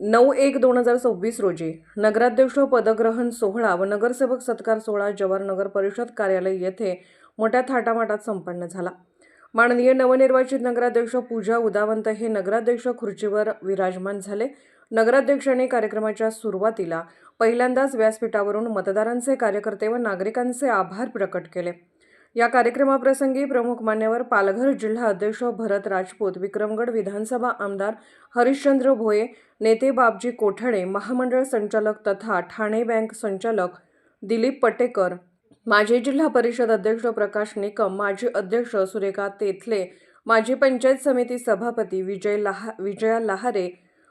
9/1/2026 रोजी नगराध्यक्ष पदग्रहण सोहळा व नगरसेवक सत्कार सोहळा जवाहर नगर परिषद कार्यालय येथे मोठ्या थाटामाटात संपन्न झाला। माननीय नवनिर्वाचित नगराध्यक्ष पूजा उदावंत हे नगराध्यक्ष खुर्चीवर विराजमान झाले। नगराध्यक्षांनी कार्यक्रमाच्या सुरुवातीला पहिल्यांदाच व्यासपीठावरून मतदारांचे, कार्यकर्ते व नागरिकांचे आभार प्रकट केले। या कार्यक्रमाप्रसंगी प्रमुख मान्यवर पालघर जिल्हा अध्यक्ष भरत राजपूत, विक्रमगड विधानसभा आमदार हरिश्चंद्र भोये, नेते बापजी कोठाळे, महामंडळ संचालक तथा ठाणे बँक संचालक दिलीप पटेकर, माजी जिल्हा परिषद अध्यक्ष प्रकाश निकम, माजी अध्यक्ष सुरेखा तेथले, माजी पंचायत समिती सभापती विजया लहारे,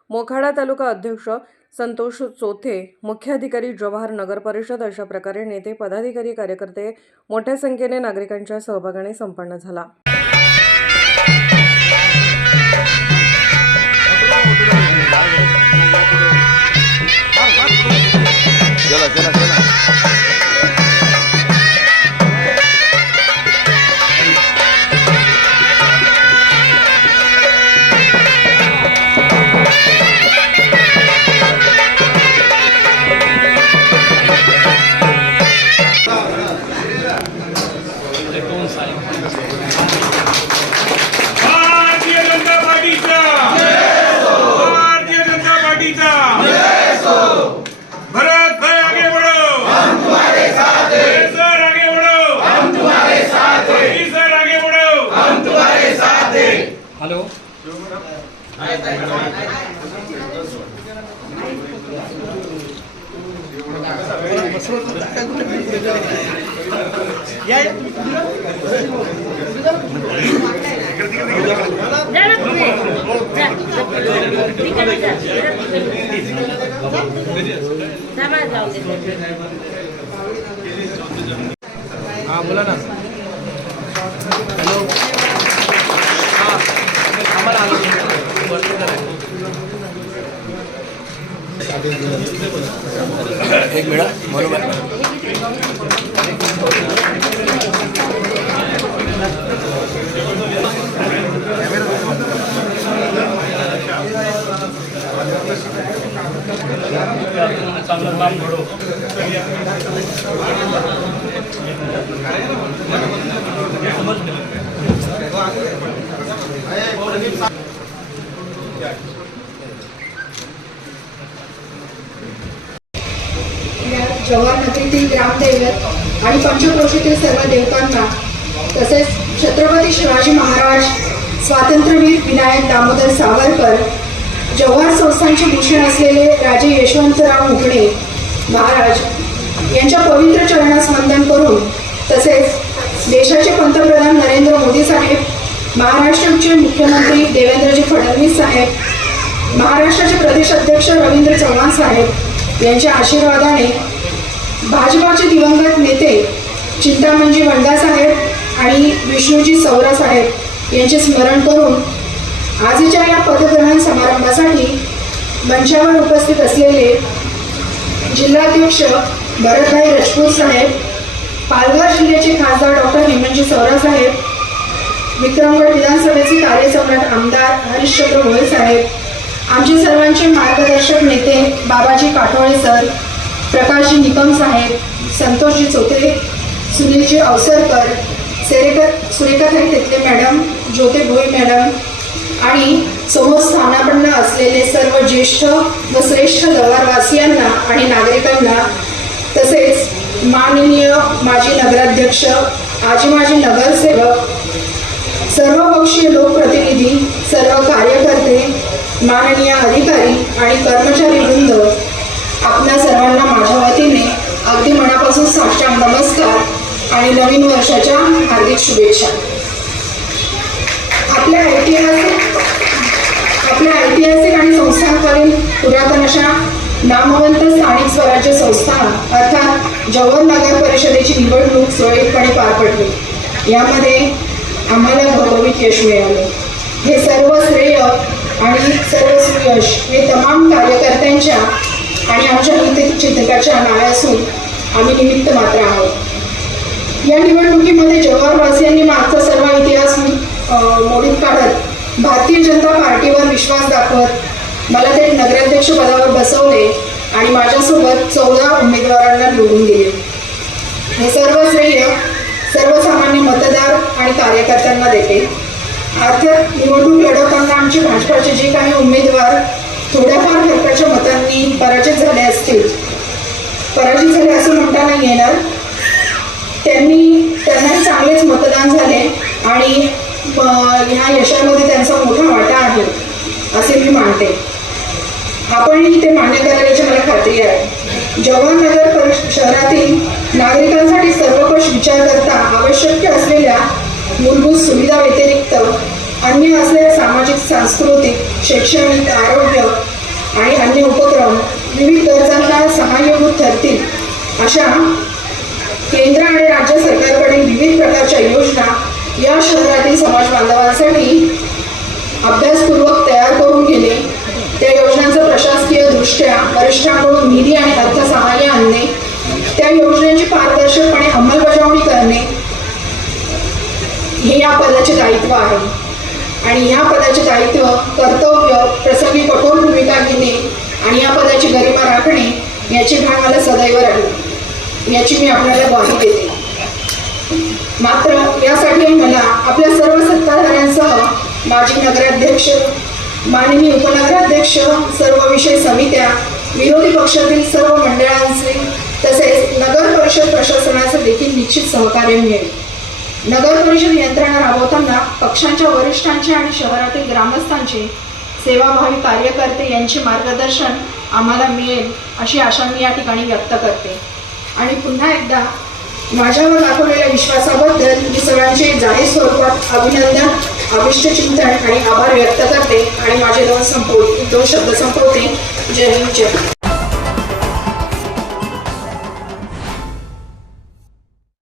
मोखाडा तालुका अध्यक्ष संतोष चोथे, मुख्याधिकारी जवाहर नगर परिषद अशा प्रकारे नेते, पदाधिकारी, कार्यकर्ते मोठ्या संख्येने नागरिकांच्या सहभागाने संपन्न झाला। हेलो हाँ बोला ना। हेलो एक मिनट बरोबर चांगलं काम घडो। जवाहर नगरीतील ग्रामदैवत आणि पंचक्रोशीतील सर्व देवतांना, तसेच छत्रपती शिवाजी महाराज, स्वातंत्र्यवीर विनायक दामोदर सावरकर, जवाहर संस्थांचे भूषण असलेले राजे यशवंतराव मुकणे महाराज यांच्या पवित्र चरणास वंदन करून, तसेच देशाचे पंतप्रधान नरेंद्र मोदी साहेब, महाराष्ट्राचे मुख्यमंत्री देवेंद्रजी फडणवीस साहेब, महाराष्ट्राचे प्रदेश अध्यक्ष रवींद्र चव्हाण साहेब यांच्या आशीर्वादाने भाजपाचे दिवंगत नेते चिंतामणजी वंडा साहेब आणि विष्णूजी सौरा साहेब यांचे स्मरण करून आजच्या या पदग्रहण समारंभासाठी मंचावर उपस्थित असलेले जिल्हाध्यक्ष भरतभाई राजपूत साहेब, पालघर जिल्ह्याचे खासदार डॉक्टर हेमंतजी सौरा साहेब, विक्रमगड विधानसभेचे कार्यसम्राट आमदार हरिश्चंद्र भोये साहेब, आमचे सर्वांचे मार्गदर्शक नेते बाबाजी काटोळे सर, प्रकाशजी निकम साहेब, संतोषजी चोथे, सुनीलजी अवसरकर, सुरेखाताई तेथले मॅडम, ज्योती भोई मॅडम आणि समोर स्थानापन्न असलेले सर्व ज्येष्ठ व श्रेष्ठ जवाहरवासियांना आणि नागरिकांना, तसेच माननीय माजी नगराध्यक्ष, आजी माजी नगरसेवक, सर्वपक्षीय लोकप्रतिनिधी, सर्व कार्यकर्ते, माननीय अधिकारी आणि कर्मचारी वृंद, आपल्या सर्वांना माझ्या वतीने अगदी मनापासून साष्टांग नमस्कार आणि नवीन वर्षाच्या हार्दिक शुभेच्छा। आपल्या ऐतिहासिक आणि संस्थांकालीन पुरातन अशा नामवंत स्थानिक स्वराज्य संस्था अर्थात जवाहर नगर परिषदेची निवडणूक सुरळीतपणे पार पडली। यामध्ये आम्हाला घवघवीत यश मिळाले। हे सर्व श्रेय आणि सर्व सुयश हे तमाम कार्यकर्त्यांच्या आणि आमच्या हितचिंतकाच्या नावे असून आम्ही निमित्त मात्र आहोत। या निवडणुकीमध्ये जवाहरवासियांनी मागचा सर्व इतिहास मोडीत काढत भारतीय जनता पार्टीवर विश्वास दाखवत मला ते नगराध्यक्ष पदावर बसवले आणि माझ्यासोबत 14 उमेदवारांना निवडून दिले. हे सर्व श्रेय सर्वसामान्य मतदार आणि कार्यकर्त्यांना देते. अर्थात निवडणूक लढवताना आमचे भाजपाचे जे काही उमेदवार थोड्याफार फरकाच्या मतांनी पराजित झाले असं म्हणता नाही येणार. त्यांनाही चांगलेच मतदान झाले आणि ह्या यशामध्ये त्यांचा मोठा वाटा आहे असे मी मानते. आपणही ते मान्य कराल याची मला खात्री आहे. जवाहरनगर शहरातील नागरिकांसाठी सर्वकष विचार करता आवश्यक असलेल्या मूलभूत सुविधा व्यतिरिक्त अन्य असलेल्या सामाजिक, सांस्कृतिक, शैक्षणिक, आरोग्य आणि अन्य उपक्रम विविध गरजांना सहाय्यभूत ठरतील अशा केंद्र आणि राज्य सरकारकडील विविध प्रकारच्या योजना या शहरातील समाज बांधवांसाठी अभ्यासपूर्वक तयार करून घेणे, त्या योजनांचं प्रशासकीय दृष्ट्या वरिष्ठांकडून निधी आणि अर्थसहाय्य आणणे, त्या योजनेची पारदर्शकपणे अंमलबजावणी करणे हे या पदाचे दायित्व आहे. आणि ह्या पदाचे दायित्व, कर्तव्य, प्रसंगी कठोर भूमिका घेणे आणि या पदाची गरिमा राखणे याची भान मला सदैव राहील याची मी आपल्याला ग्वाही देते. मात्र यासाठी मला आपल्या सर्व सत्ताधाऱ्यांसह माजी नगराध्यक्ष, माननीय उपनगराध्यक्ष, सर्व विषय समित्या, विरोधी पक्षातील सर्व मंडळांचे तसेच नगर परिषद प्रशासनाचे देखील निश्चित सहकार्य मिळेल. नगर परिषद यंत्रणा राबवताना पक्षांच्या वरिष्ठांचे आणि शहरातील ग्रामस्थांचे सेवाभावी कार्यकर्ते यांचे मार्गदर्शन आम्हाला मिळेल अशी आशा मी या ठिकाणी व्यक्त करते. आणि पुन्हा एकदा माझ्यावर दाखवलेल्या विश्वासाबद्दल मी सगळ्यांचे जाहीर स्वरूपात अभिनंदन, अभिष्टचिंतन आणि आभार व्यक्त करते आणि माझे दोन शब्द संपवते. जय हिंद, जय